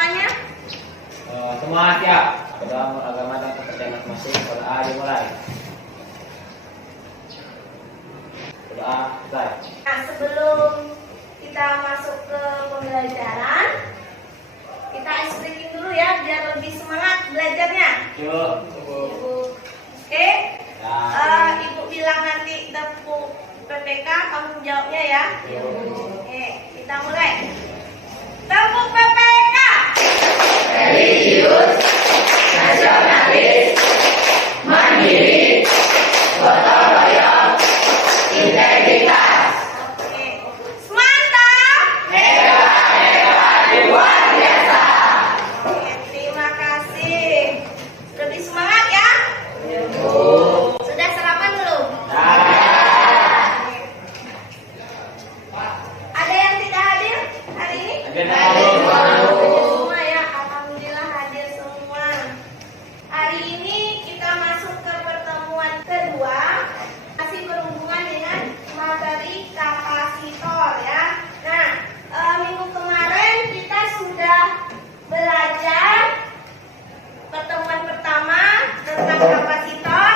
berdoanya? Semua siap. Berdoa agama dan kepercayaan masing-masing. Berdoa dimulai. Berdoa mulai. Nah, sebelum kita masuk ke pembelajaran, kita ice breaking dulu ya, biar lebih semangat belajarnya. Yuk. Oke. Ibu bilang nanti tepuk PPK, kamu jawabnya ya. Oke, kita mulai. Tepuk PPK. Religius, nasionalis, mandiri, gotong royong, integritas. Oke, mantap. Hebat luar biasa. Oke, terima kasih. Lebih semangat ya. Sudah sarapan belum? Ada yang tidak hadir hari ini? Semua ya, alhamdulillah hadir semua. Hari ini kita masuk ke pertemuan kedua, masih berhubungan dengan materi kapasitor ya. Nah, minggu kemarin kita sudah belajar pertemuan pertama tentang kapasitor.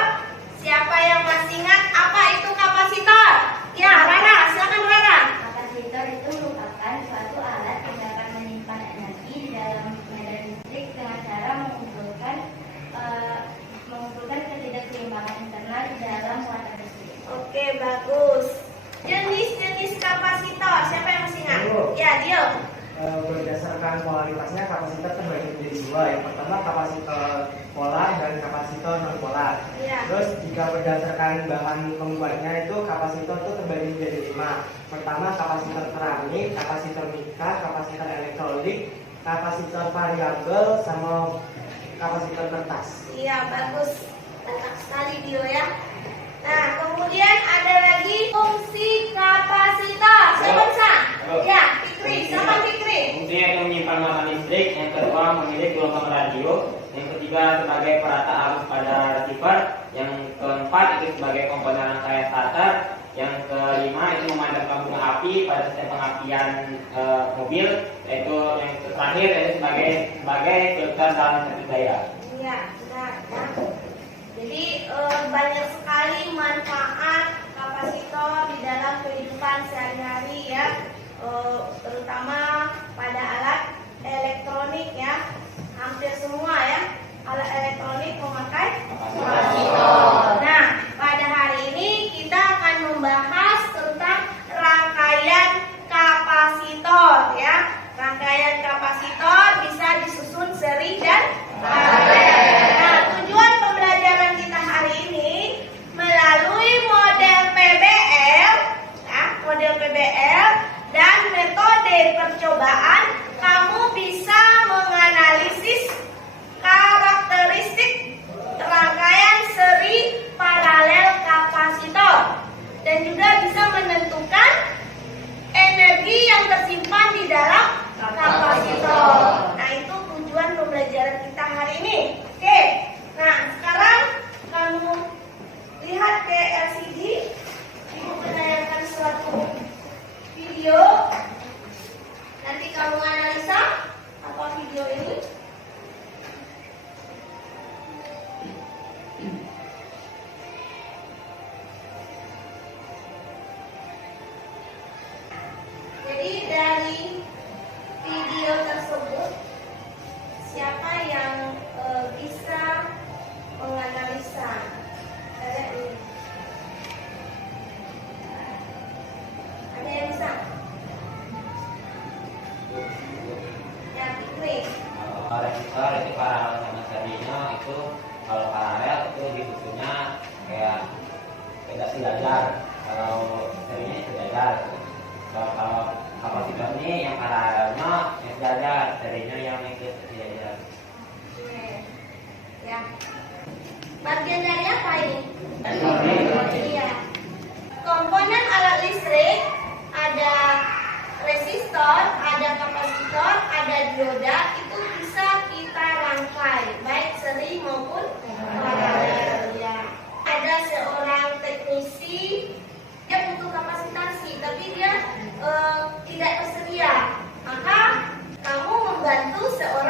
Siapa yang masih ingat apa itu kapasitor? Ya, Rara, silakan Rara. Kapasitor itu merupakan suatu alat yang dapat menyimpan energi di dalam medan listrik dengan cara mengumpulkan ketidakseimbangan internal di dalam muatan listrik. Oke, bagus. Jenis-jenis kapasitor, siapa yang masih ingat? Ya, Dio. Berdasarkan polaritasnya kapasitor terbagi menjadi dua. Yang pertama kapasitor polar dan kapasitor non polar. Iya. Terus jika berdasarkan bahan pembuatnya itu kapasitor itu terbagi menjadi 5. Pertama kapasitor keramik, kapasitor mika, kapasitor elektrolit, kapasitor variabel, sama kapasitor kertas. Iya, bagus. Mantap sekali Dio ya. Nah, kemudian ada lagi fungsi kapasitor. Siapa bisa? Ya, Fikri. Siapa Fikri? Fungsinya itu menyimpan muatan listrik. Yang kedua memiliki gelombang radio. Yang ketiga sebagai perata arus pada receiver. Yang keempat itu sebagai komponen rangkaian starter. Yang kelima itu memadamkan bunga api pada sistem pengapian mobil. Yaitu yang terakhir yaitu sebagai filter dalam sirkuit daya. Iya, benar. Ya. Jadi banyak sekali manfaat kapasitor di dalam kehidupan sehari-hari ya, terutama pada alat elektronik ya. Hampir semua ya alat elektronik memakai kapasitor. Nah, pada hari ini kita akan membahas tentang rangkaian kapasitor ya. Rangkaian kapasitor bisa disusun seri dan paralel. Nah, tujuan pembelajaran kita hari ini melalui model PBL, ya, model PBL dan metode percobaan, kamu bisa menganalisis karakteristik rangkaian seri paralel kapasitor dan juga bisa menentukan energi yang tersimpan di dalam kapasitor. Nah, itu tujuan pembelajaran kita hari ini. Oke. Nah, sekarang kamu lihat ke LCD. Ibu menayangkan suatu video. Nanti kamu analisa apa video ini. Jadi dari video tersebut, siapa yang bisa menganalisa? Ada yang bisa? Ya, Fikri. Resistor itu paralel sama serinya itu kalau paralel itu disusunnya kayak beda sejajar. Kalau serinya sejajar. Kalau kapasitor ini yang paralelnya yang sejajar, serinya yang ikut sejajar. Oke. Ya. Bagian dari apa ini? Iya. Komponen alat listrik ada resistor, ada kapasitor, ada dioda, itu bisa kita rangkai baik seri maupun paralel ya. Ada seorang teknisi, dia butuh kapasitasi tapi dia tidak tersedia, maka kamu membantu seorang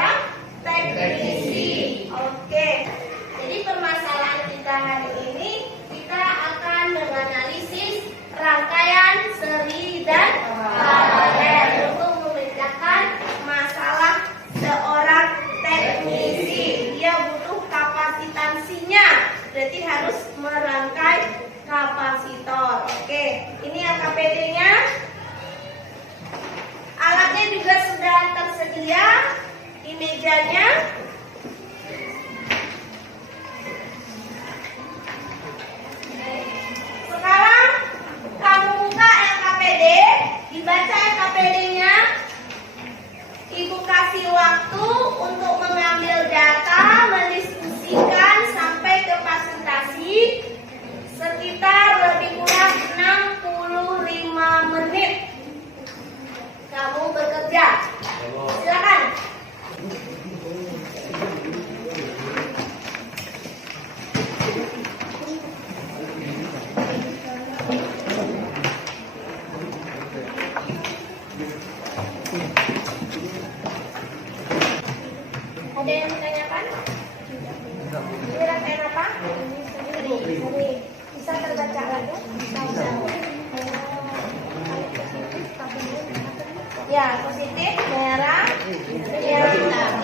Ya, positif, merah.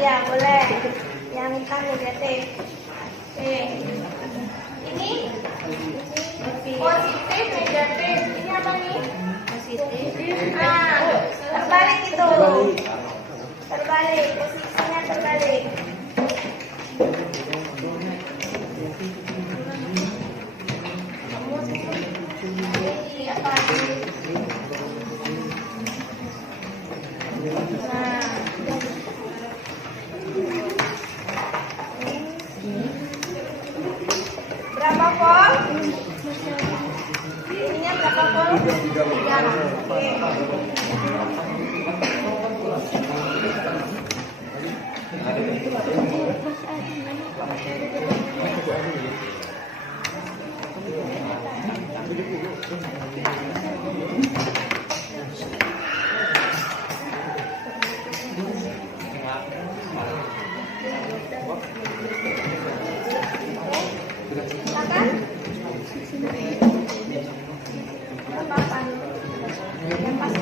Ya, boleh. Yang hitam negatif. Oke. Ini positif, negatif. Ini apa nih? Positif. Nah, terbalik itu. Terbalik, posisinya terbalik. Ini apa? Nah. Berapa volt? Ininya berapa volt? 3. Oke. Silakan. Apa-apaan? Yang pasti.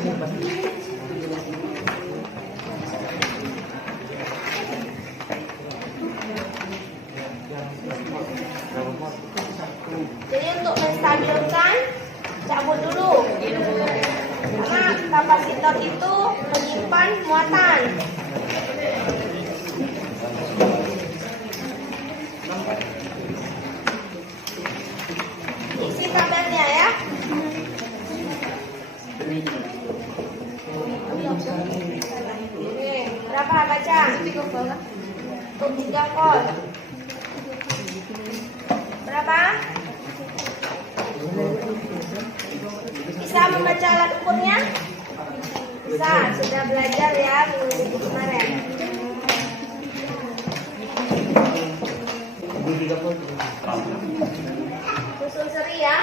Jadi untuk menstabilkan, cabut dulu. Karena kapasitor itu menyimpan muatan. Isi tabelnya ya. Oke, berapa baca? Untuk 3 volt. Berapa? Bisa membaca alat ukurnya? Bisa, sudah belajar ya minggu kemarin. Susun seri ya.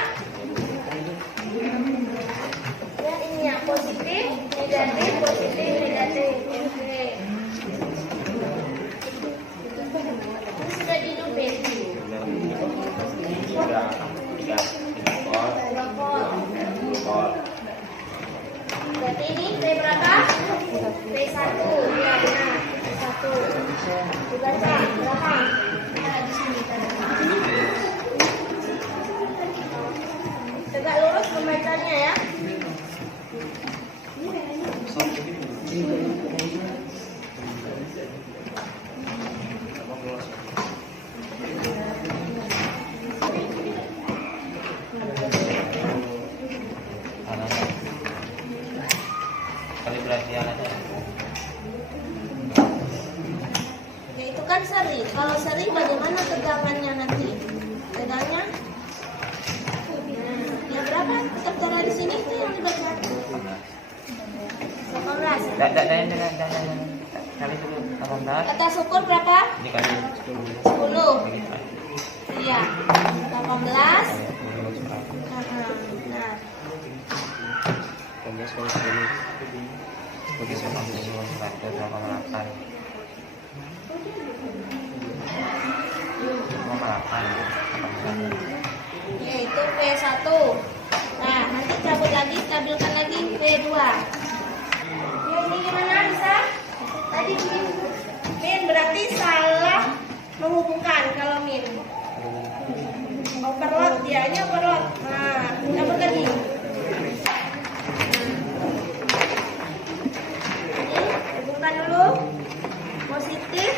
Ya ini ya, positif, negatif, positif, negatif. Oke. Ini sudah dihidupin. 2 volt. Berarti ini P berapa? P1. Ya benar. P1. Dibaca berapa? Di sini. Tegak lurus membacanya ya. Ya itu kan seri. Kalau seri bagaimana tegangannya nanti? Tegangnya? Ya berapa? Tertera di sini itu yang dibaca. 18. Kali dulu 18. Atas ukur berapa? Dikali 10. Iya. 18. Nah. 8. Ya itu P1. Nah, nanti cabut lagi, stabilkan lagi P2. Ya ini gimana bisa? Tadi min berarti salah menghubungkan kalau min. Overload dia, ini overload. Nah, cabut lagi. Hubungkan dulu. Positif.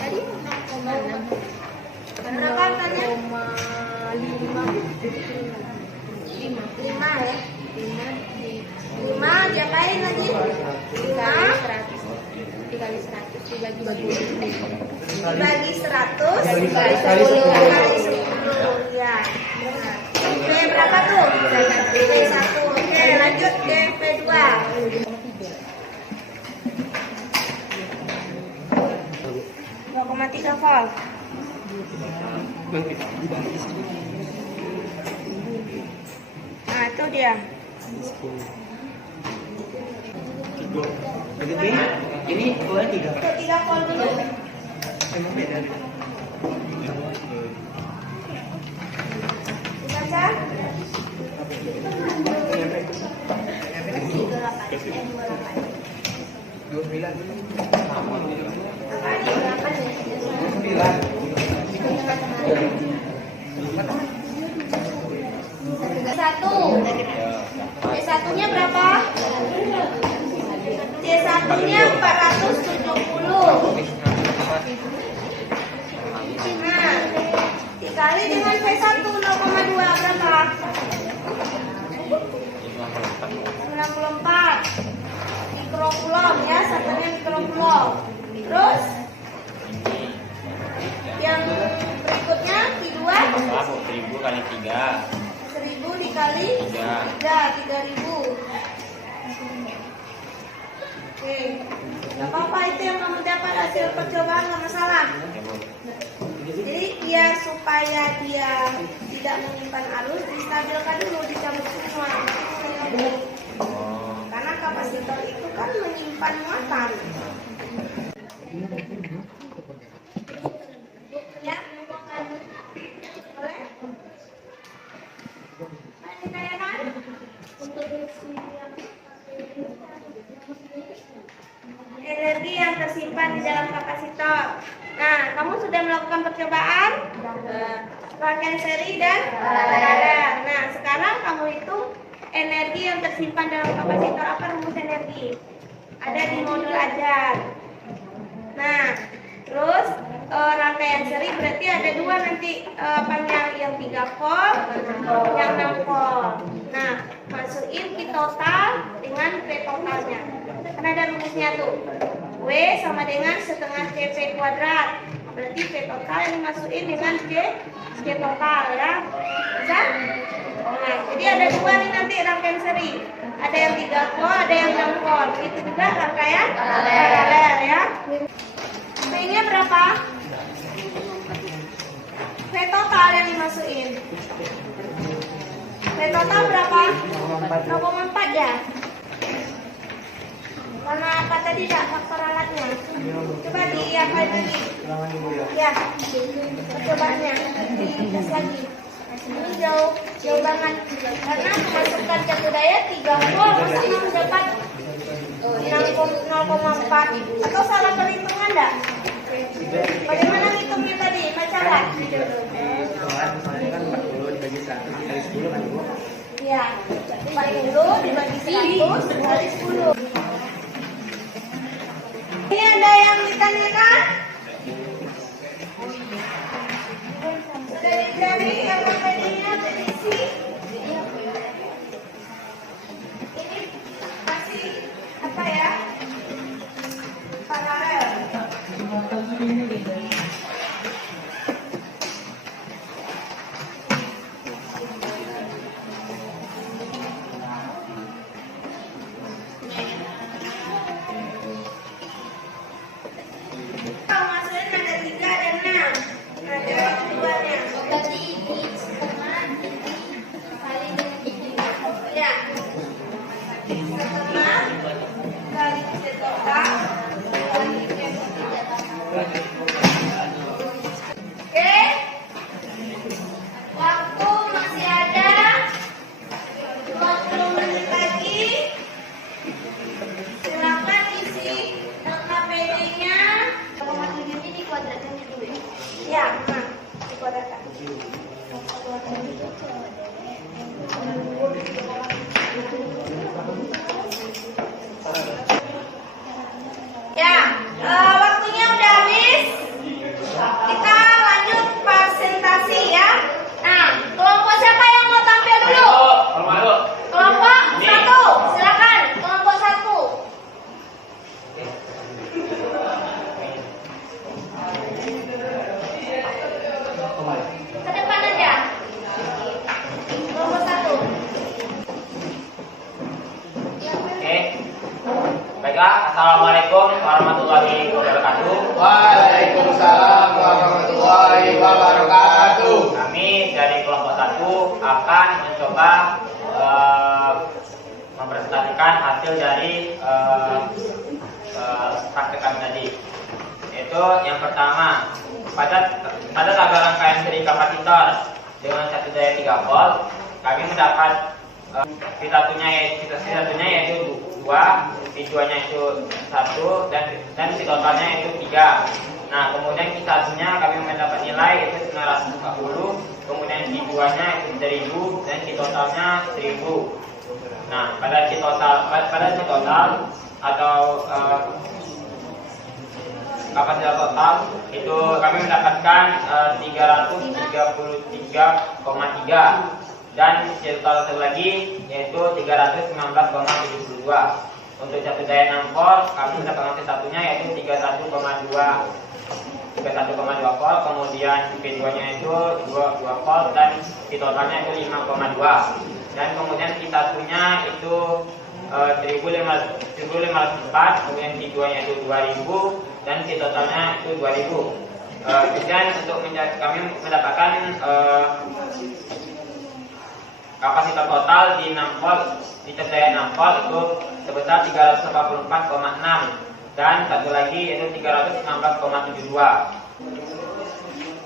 Tadi berapa angkanya? 5 ya. 5 diapain lagi? 5 Dikali 100 dibagi 100 Dikali 10 ya. Benar. P berapa tuh? P1. Oke, lanjut ke P2. 2,3 volt. Nah, itu dia. Ini boleh 3. Ke 3 volt dulu. Emang beda. C1-nya berapa? C1-nya 470. Nah, dikali dengan V1 0,2 berapa? 94 mikrokulom ya, satunya mikrokulom. Terus yang berikutnya Q2 1000 kali 3. 1000 dikali 3, 3000. Oke, gak apa-apa, itu yang kamu dapat hasil percobaan, gak masalah. Jadi dia supaya dia tidak menyimpan arus, distabilkan dulu, dicabut semua. Karena kapasitor itu kan menyimpan muatan. Ya, boleh? Ditanyakan? Energi yang tersimpan di dalam kapasitor. Nah, kamu sudah melakukan percobaan rangkaian seri dan paralel. Nah, sekarang kamu hitung energi yang tersimpan dalam kapasitor. Apa rumus energi? Ada di modul ajar. Nah, terus rangkaian seri berarti ada dua nanti, yang 3 volt, yang 6 volt. Nah, masukin Q total dengan P totalnya. Kan ada rumusnya tuh. W sama dengan setengah CP kuadrat. Berarti P total yang dimasukin dengan C total ya. Bisa? Nah, jadi ada dua nih nanti rangkaian seri. Ada yang 3 volt, ada yang 6 volt. Itu juga rangkaian paralel ya. P-nya berapa? P total yang dimasukin. P total berapa? 0,4 ya. Karena apa tadi tak faktor alatnya? Coba diapain lagi? Ya, percobaannya dites lagi. Ini jauh banget. Karena memasukkan satu daya 3 volt, masa kamu dapat 0,4? Atau salah perhitungan enggak? Bagaimana ngitungnya tadi? Pacaran? Misalnya kan 40 dibagi 1 dikali 10 kan, Bu? Iya, 40 dibagi 100 dikali 10. Ini ada yang ditanyakan? Sudah dicari yang PD-nya, prediksi? Ini masih apa ya? Paralel. Kalau masukin ada 3 dan 6. Ada keduanya. Berarti ini setengah kali dengan ini. Ya. Setengah kali C total. Oke. Waktu masih ada 20 menit lagi. Silakan isi KPD-nya. 0,7 ini dikuadratkan dulu ya. Ya, nah, dikuadratkan. Ya, waktunya udah habis. Kita lanjut presentasi ya. Nah, kelompok siapa yang mau tampil dulu? Kelompok 1, silakan. Kelompok 1. Ke depan aja. Kelompok 1. Oke. Baiklah, assalamualaikum warahmatullahi wabarakatuh. Waalaikumsalam warahmatullahi wabarakatuh. Kami dari kelompok 1 akan mencoba mempresentasikan hasil dari praktek kami tadi. Yaitu yang pertama, pada tagar rangkaian seri kapasitor dengan satu daya 3 volt, kami mendapat V1-nya yaitu 2, V2-nya itu 1, dan V totalnya itu 3. Nah, kemudian V1-nya kami mendapat nilai itu 940, kemudian V2-nya itu 1000, dan V totalnya 1000. Nah, pada V total atau kapasitas total itu kami mendapatkan 333,3 dan total satu lagi yaitu 319,72. Untuk satu daya 6 volt kami mendapatkan satunya yaitu 31,2 volt, kemudian V2-nya itu 2 volt dan V totalnya itu 5,2, dan kemudian V1-nya itu 1504, kemudian V2-nya itu 2000 dan V totalnya itu 2000. Kemudian untuk kami mendapatkan kapasitor total di 6 volt di daya 6 volt itu sebesar 344,6 dan satu lagi yaitu 316,72.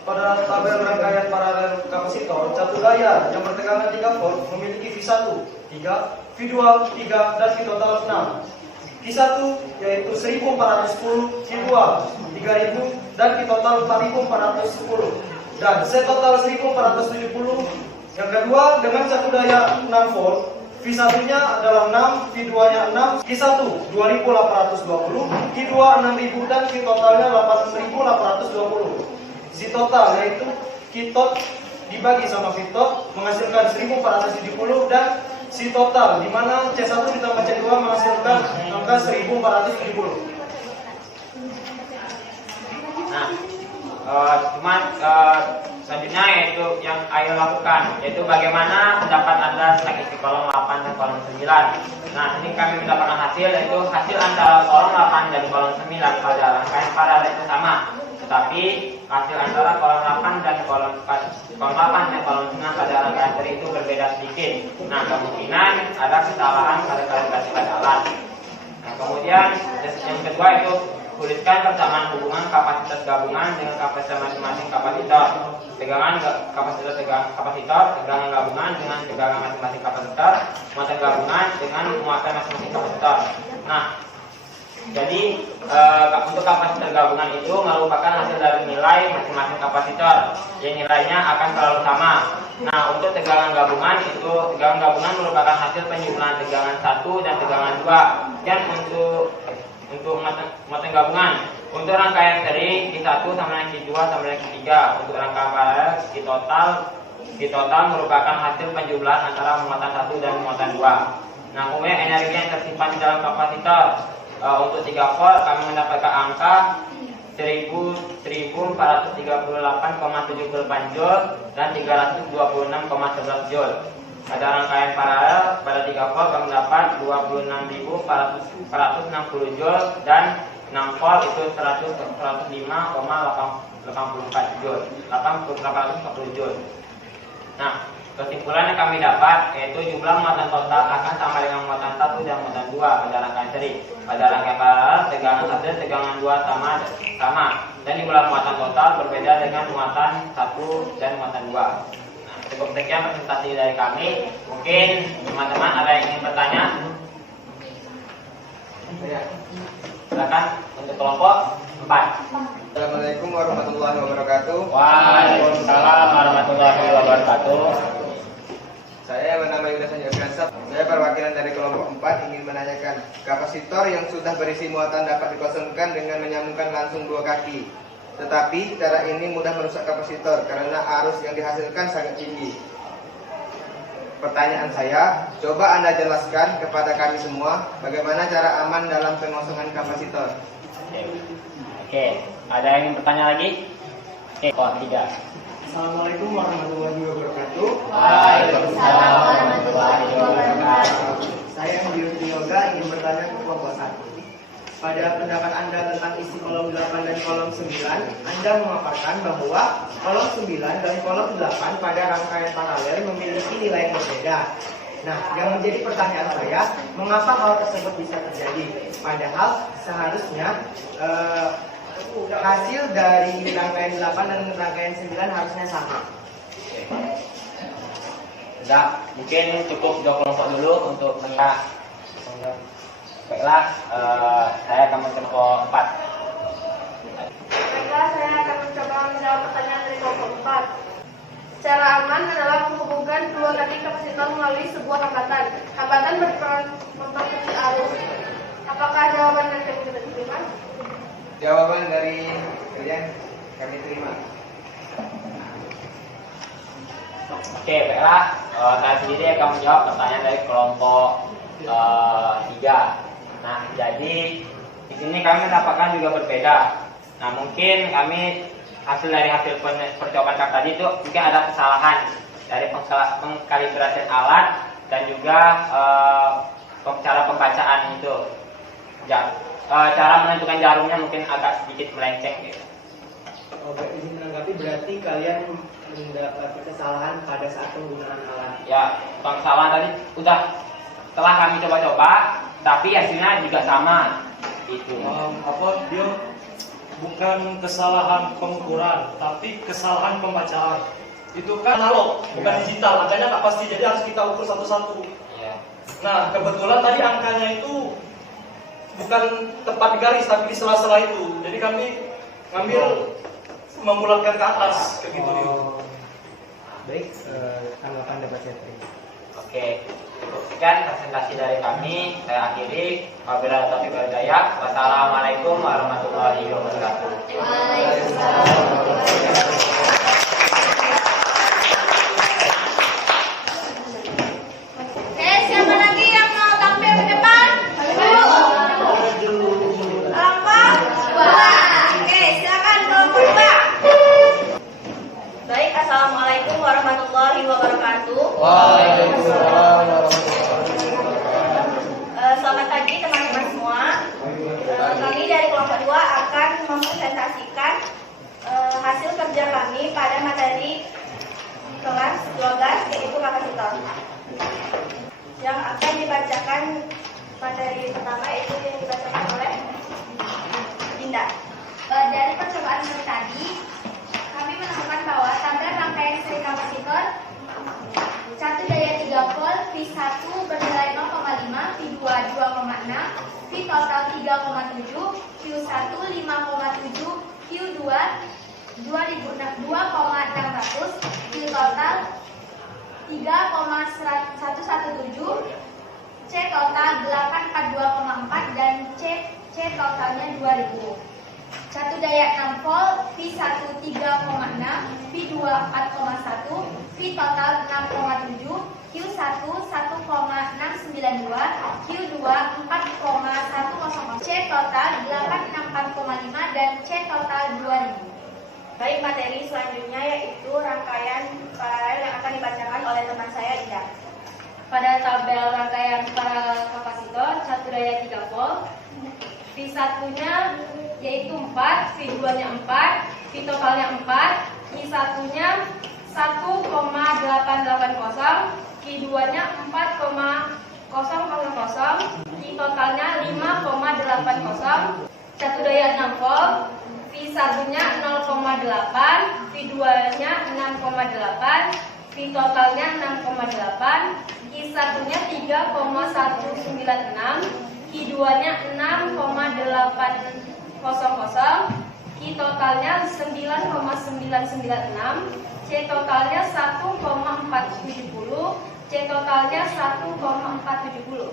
Pada tabel rangkaian paralel kapasitor, satu daya yang bertegangan 3 volt memiliki V1 3, V2 3, dan V total 6. V1 yaitu 1410, V2 3000, dan V total 4410. Dan C total 1470. Yang kedua, dengan satu daya 6 volt, V1-nya adalah 6, V2-nya 6, V1 2820, V2 6000, dan V totalnya 8820. Z total yaitu Kitot dibagi sama Vitot menghasilkan 1470, dan C total di mana C1 ditambah C2 menghasilkan angka 1470. Selanjutnya yaitu yang ayo lakukan, yaitu bagaimana pendapat Anda tentang isi kolom 8 dan kolom 9. Nah, ini kami mendapatkan hasil, yaitu hasil antara kolom 8 dan kolom 9 pada rangkaian paralel itu sama, tetapi hasil antara kolom 8 dan kolom 8 dan kolom 9 pada rangkaian seri itu berbeda sedikit. Nah, kemungkinan ada kesalahan pada kalibrasi pada alat. Nah, kemudian yang kedua itu tuliskan persamaan hubungan kapasitas gabungan dengan kapasitas masing-masing kapasitor. Tegangan kapasitor, tegangan gabungan dengan tegangan masing-masing kapasitor, muatan gabungan dengan muatan masing-masing kapasitor. Nah, jadi untuk kapasitor gabungan itu merupakan hasil dari nilai masing-masing kapasitor, yang nilainya akan selalu sama. Nah, untuk tegangan gabungan merupakan hasil penjumlahan tegangan 1 dan tegangan 2. Dan untuk muatan gabungan, untuk rangkaian seri Q1 sama dengan Q2 sama dengan Q3. Untuk rangkaian paralel Q total merupakan hasil penjumlahan antara muatan 1 dan muatan 2. Nah, kemudian energi yang tersimpan di dalam kapasitor untuk 3 volt kami mendapatkan angka 1438,78 joule dan 326,11 joule. Pada rangkaian paralel pada 3 volt kami mendapat 26.460 joule dan 6 volt itu 105,84 joule, 840 joule. Nah, kesimpulan yang kami dapat yaitu jumlah muatan total akan sama dengan muatan 1 dan muatan 2 pada rangkaian seri. Pada rangkaian paralel tegangan 1 dan tegangan 2 sama dan jumlah muatan total berbeda dengan muatan 1 dan muatan 2. Cukup sekian presentasi dari kami. Mungkin teman-teman ada yang ingin bertanya? Silakan untuk kelompok 4. Assalamualaikum warahmatullahi wabarakatuh. Waalaikumsalam warahmatullahi wabarakatuh. Saya bernama Yuda Sanjaya Gansap. Saya perwakilan dari kelompok 4 ingin menanyakan, kapasitor yang sudah berisi muatan dapat dikosongkan dengan menyambungkan langsung 2 kaki. Tetapi cara ini mudah merusak kapasitor karena arus yang dihasilkan sangat tinggi. Pertanyaan saya, coba Anda jelaskan kepada kami semua bagaimana cara aman dalam pengosongan kapasitor. Oke. Ada yang ingin bertanya lagi? Tidak. Assalamualaikum warahmatullahi wabarakatuh. Waalaikumsalam warahmatullahi wabarakatuh. Saya Yudi Yoga ingin bertanya ke kelompok 1. Pada pendapat Anda tentang isi kolom 8 dan kolom 9, Anda memaparkan bahwa kolom 9 dan kolom 8 pada rangkaian paralel memiliki nilai yang berbeda. Nah, yang menjadi pertanyaan saya, mengapa hal tersebut bisa terjadi? Padahal seharusnya hasil dari rangkaian 8 dan rangkaian 9 harusnya sama. Enggak, mungkin cukup 2 kelompok dulu untuk melihat. Baiklah, saya akan mencoba 4. Baiklah, saya akan mencoba menjawab pertanyaan dari kelompok 4. Cara aman adalah menghubungkan dua kaki kapasitor melalui sebuah hambatan. Hambatan berperan memproduksi arus. Apakah jawaban yang kita terima? Jawaban dari kalian kami terima. Oke, baiklah. Saya sendiri akan menjawab pertanyaan dari kelompok 3. Nah, jadi di sini kami mendapatkan juga berbeda. Nah, mungkin kami hasil percobaan kami tadi itu mungkin ada kesalahan dari pengkalibrasian alat dan juga cara pembacaan itu. Cara menentukan jarumnya mungkin agak sedikit melenceng gitu. Izin menanggapi, berarti kalian mendapat kesalahan pada saat penggunaan alat. Ya, kesalahan tadi setelah kami coba-coba, tapi hasilnya juga sama. Itu. Dia bukan kesalahan pengukuran, tapi kesalahan pembacaan. Itu kan analog, bukan digital. Angkanya nggak pasti, jadi harus kita ukur satu-satu. Ya. Nah, kebetulan tadi angkanya itu bukan tepat di garis, tapi di sela-sela itu. Jadi kami ngambil membulatkan ke atas, kayak gitu. Baik, tanggapan dapat saya terima. Oke, cukup sekian presentasi dari kami. Saya akhiri. Wabillahi taufiq wal hidayah. Wassalamualaikum warahmatullahi wabarakatuh. Oke, siapa lagi yang mau tampil ke depan? Kelompok 2. Oke, silakan kelompok 2. Baik, assalamualaikum warahmatullahi wabarakatuh. Selamat pagi teman-teman semua. Kami dari kelompok 2 akan mempresentasikan hasil kerja kami pada materi kelas 12 yaitu kapasitor. Yang akan dibacakan materi pertama itu yang dibacakan oleh Dinda. Dari percobaan kami tadi, kami menemukan bahwa tabel rangkaian seri kapasitor satu daya 3 volt, V1 bernilai 0,5, V2 2,6, V total 3,7, Q1 5,7, Q2 2,600, Q total 3,117, C total 842,4 dan C totalnya 2000. Satu daya 6 volt, V1 3,6, V2 4,1, V total 6,7, Q1 1,692, Q2 4,100, C total 864,5 dan C total 2000. Baik, materi selanjutnya yaitu rangkaian paralel yang akan dibacakan oleh teman saya Ida. Pada tabel rangkaian paralel kapasitor satu daya 3 volt, V1-nya yaitu 4, V2-nya 4, V totalnya 4, I1-nya 1,880, Q2-nya 4,000, I totalnya 5,80. Satu daya 6 volt, V1-nya 0,8, V2-nya 6,8, V totalnya 6,8, I1-nya 3,196, Q2-nya 6,800, Q totalnya 9,996, C totalnya 1,470, C totalnya 1,470.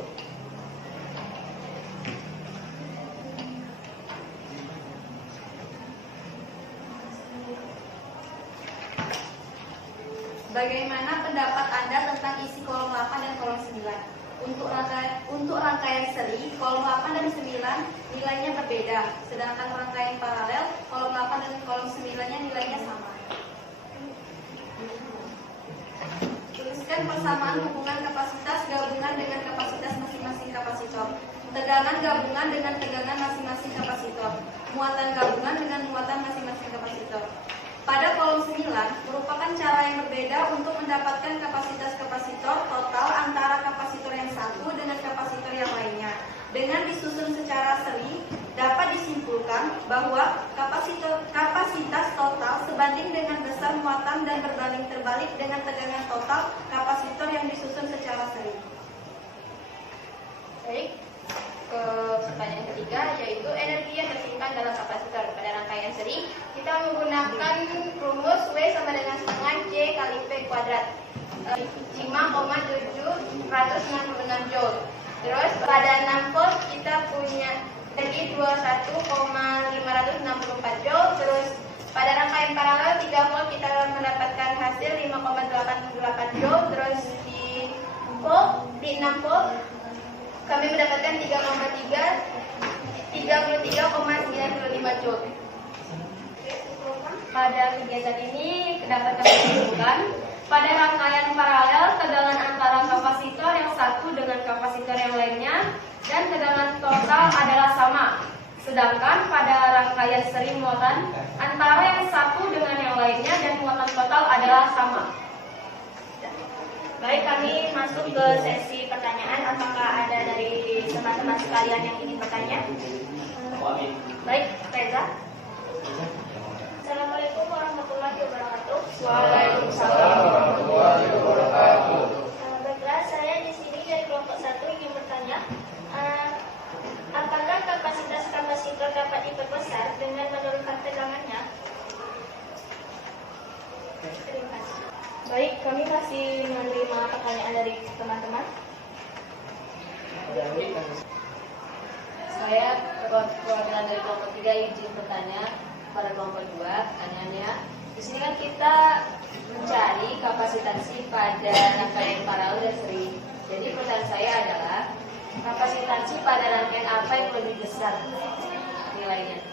Bagaimana pendapat Anda tentang isi kolom 8 dan kolom 9? Untuk rangkaian seri, kolom 8 dan 9 nilainya berbeda, sedangkan rangkaian paralel, kolom 8 dan kolom 9-nya nilainya sama. Tuliskan persamaan hubungan kapasitas gabungan dengan kapasitas masing-masing kapasitor. Tegangan gabungan dengan tegangan masing-masing kapasitor. Muatan gabungan dengan muatan masing-masing kapasitor. Pada kolom 9 merupakan cara yang berbeda untuk mendapatkan kapasitas kapasitor total antara kapasitor yang satu dengan kapasitor yang lainnya. Dengan disusun secara seri, dapat disimpulkan bahwa kapasitor kapasitas total sebanding dengan besar muatan dan berbanding terbalik dengan tegangan total kapasitor yang disusun secara seri. Baik, ke pertanyaan ketiga yaitu energi yang tersimpan dalam kapasitor. Pada rangkaian seri kita menggunakan rumus W sama dengan setengah C kali P kuadrat 5,766 joule. Terus pada 6 volt kita punya energi 21,564 joule. Terus pada rangkaian paralel 3 volt kita mendapatkan hasil 5,88 joule. Terus di 6 volt kami mendapatkan 33,95 joule. Pada kegiatan ini dapat kami simpulkan pada rangkaian paralel tegangan antara kapasitor yang satu dengan kapasitor yang lainnya dan tegangan total adalah sama. Sedangkan pada rangkaian seri muatan antara yang satu dengan yang lainnya dan muatan total adalah sama. Baik, kami masuk ke sesi pertanyaan. Apakah ada dari teman-teman sekalian yang ingin bertanya? Baik, Reza. Assalamualaikum warahmatullahi wabarakatuh. Waalaikumsalam warahmatullahi wabarakatuh. Baiklah, saya di sini dari kelompok 1 ingin bertanya, apakah kapasitas kapasitor dapat diperbesar dengan menurunkan tegangannya? Terima kasih. Baik, kami masih menerima pertanyaan dari teman-teman. Saya perwakilan dari kelompok 3 izin bertanya pada kelompok 2. Pertanyaannya, di sini kan kita mencari kapasitansi pada rangkaian paralel dan seri. Jadi pertanyaan saya adalah kapasitansi pada rangkaian apa yang lebih besar nilainya?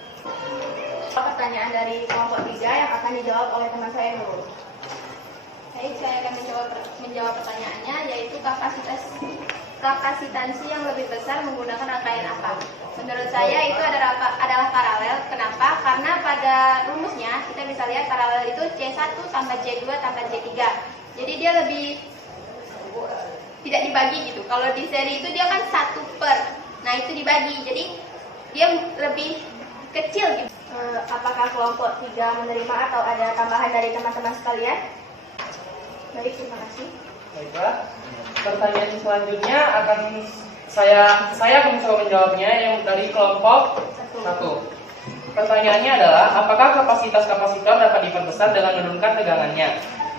Pertanyaan dari kelompok 3 yang akan dijawab oleh teman saya dulu. Baik, saya akan menjawab pertanyaannya, yaitu kapasitansi yang lebih besar menggunakan rangkaian apa? Menurut saya itu adalah paralel. Kenapa? Karena pada rumusnya kita bisa lihat paralel itu C1 tambah C2 tambah C3. Jadi dia lebih tidak dibagi gitu. Kalau di seri itu dia kan 1 per. Nah, itu dibagi. Jadi dia lebih kecil gitu. Apakah kelompok 3 menerima atau ada tambahan dari teman-teman sekalian? Baik, terima kasih. Baiklah, pertanyaan selanjutnya akan saya akan mencoba menjawabnya yang dari kelompok 1. Pertanyaannya adalah, apakah kapasitas kapasitor dapat diperbesar dengan menurunkan tegangannya?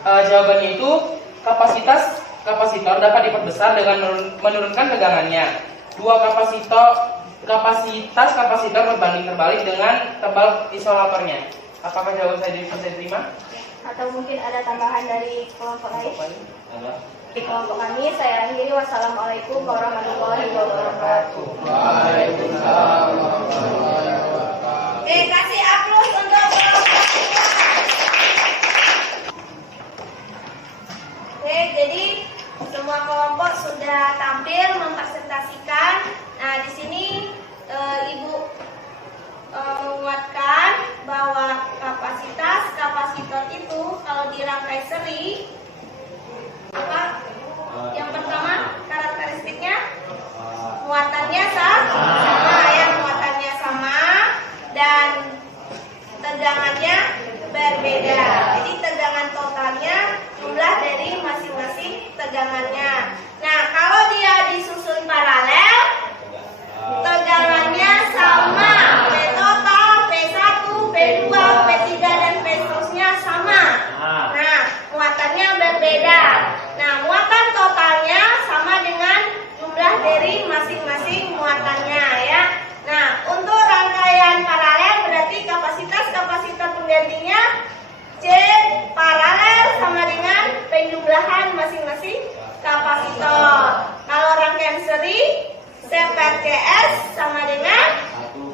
Jawabannya itu kapasitas kapasitor dapat diperbesar dengan menurunkan tegangannya. Kapasitas kapasitor berbanding terbalik dengan tebal isolatornya. Apakah jawaban saya bisa diterima? Atau mungkin ada tambahan dari kelompok lain? Di kelompok kami, saya akhiri. Wassalamualaikum warahmatullahi wabarakatuh. Waalaikumsalam warahmatullahi wabarakatuh. Kasih aplaus untuk kelompok 2. Jadi semua kelompok sudah tampil mempresentasikan. Nah, di sini Ibu menguatkan bahwa kapasitas kapasitor itu kalau dirangkai seri apa? Yang pertama karakteristiknya muatannya sama, muatannya sama dan tegangannya berbeda. Jadi tegangan totalnya jumlah dari masing-masing tegangannya. Nah, kalau dia disusun paralel, tegangannya sama. P total, P1, P2, P3 dan P seterusnya sama. Nah, muatannya berbeda. Nah, muatan totalnya sama dengan jumlah dari masing-masing muatannya ya. Nah, untuk rangkaian paralel berarti kapasitas kapasitor penggantinya C paralel sama dengan penjumlahan masing-masing kapasitor. Kalau rangkaian seri C per CS sama dengan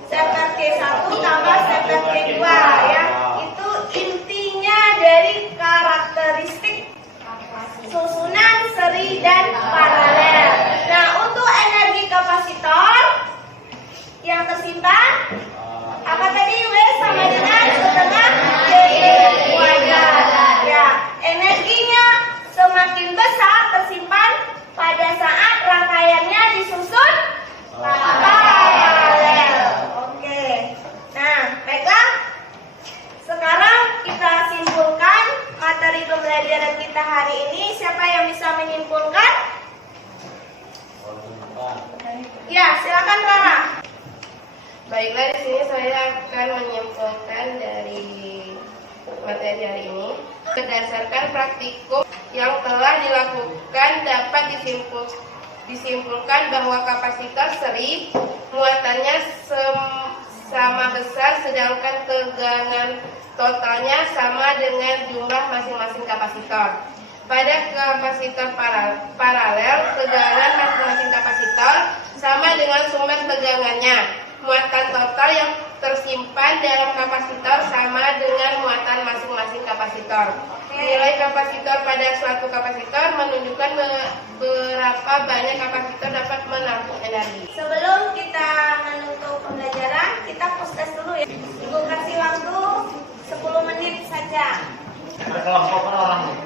C per Q1 tambah C per Q2 ya. Itu intinya dari karakteristik susunan seri dan paralel. Nah, untuk energi kapasitor yang tersimpan apa tadi? W sama dengan setengah C kuadrat. kita hari ini. Siapa yang bisa menyimpulkan? Ya, silakan Rara. Baiklah, di sini saya akan menyimpulkan dari materi hari ini. Berdasarkan praktikum yang telah dilakukan dapat disimpulkan bahwa kapasitor seri muatannya sama besar sedangkan tegangan totalnya sama dengan jumlah masing-masing kapasitor. Pada kapasitor paralel, tegangan masing-masing kapasitor sama dengan sumber tegangannya. Muatan total yang tersimpan dalam kapasitor sama dengan muatan masing-masing kapasitor. Nilai kapasitor pada suatu kapasitor menunjukkan berapa banyak kapasitor dapat menampung energi. Sebelum kita menutup pembelajaran, kita post-test dulu ya. Ibu kasih waktu 10 menit saja. Berkelompok orang.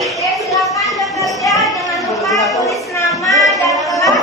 Oke, silakan bekerja. Jangan lupa tulis nama dan kelas.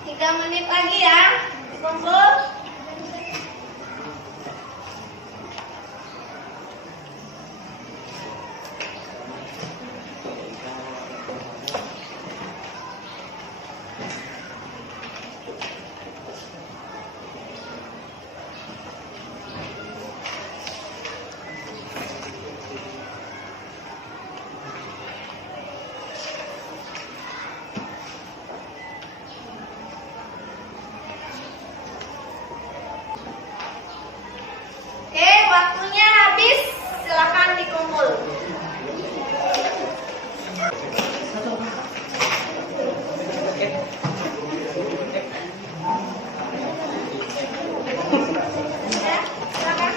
Tiga menit lagi ya, kumpul. Oke, waktunya habis. Silakan dikumpul. Ya, silakan.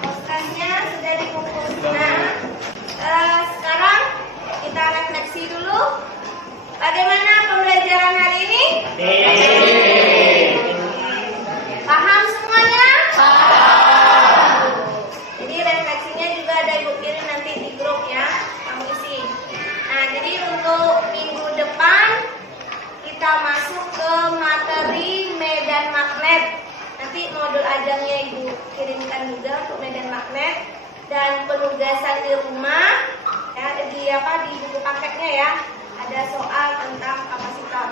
Postasnya sudah dikumpul. Nah, sekarang kita refleksi dulu. Bagaimana pembelajaran hari ini? Paham semuanya? Paham. Jadi refleksinya juga ada Ibu kirim nanti di grup ya, kamu isi. Nah, jadi untuk minggu depan kita masuk ke materi medan magnet. Nanti modul ajangnya Ibu kirimkan juga untuk medan magnet dan penugasan di rumah ya, di buku paketnya ya. Ada soal tentang kapasitor.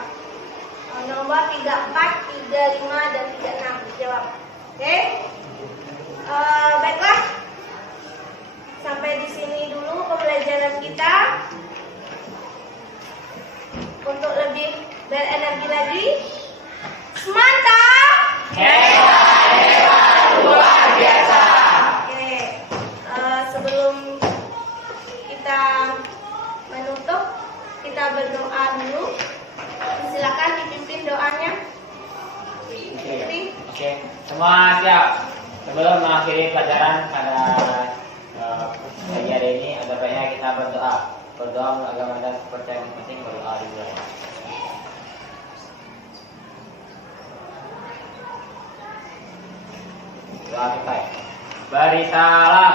Nomor 34, 35 dan 36 dijawab. Oke? Baiklah. Sampai di sini dulu pembelajaran kita. Untuk lebih berenergi lagi, mantap! Luar biasa. Oke, sebelum kita menutup, kita berdoa dulu. Silakan dipimpin doanya. Oke, semua siap. Sebelum mengakhiri pelajaran pada pagi hari ini, ada baiknya kita berdoa. Berdoa menurut agama dan kepercayaan masing-masing, berdoa dulu. Doa kita. Beri salam.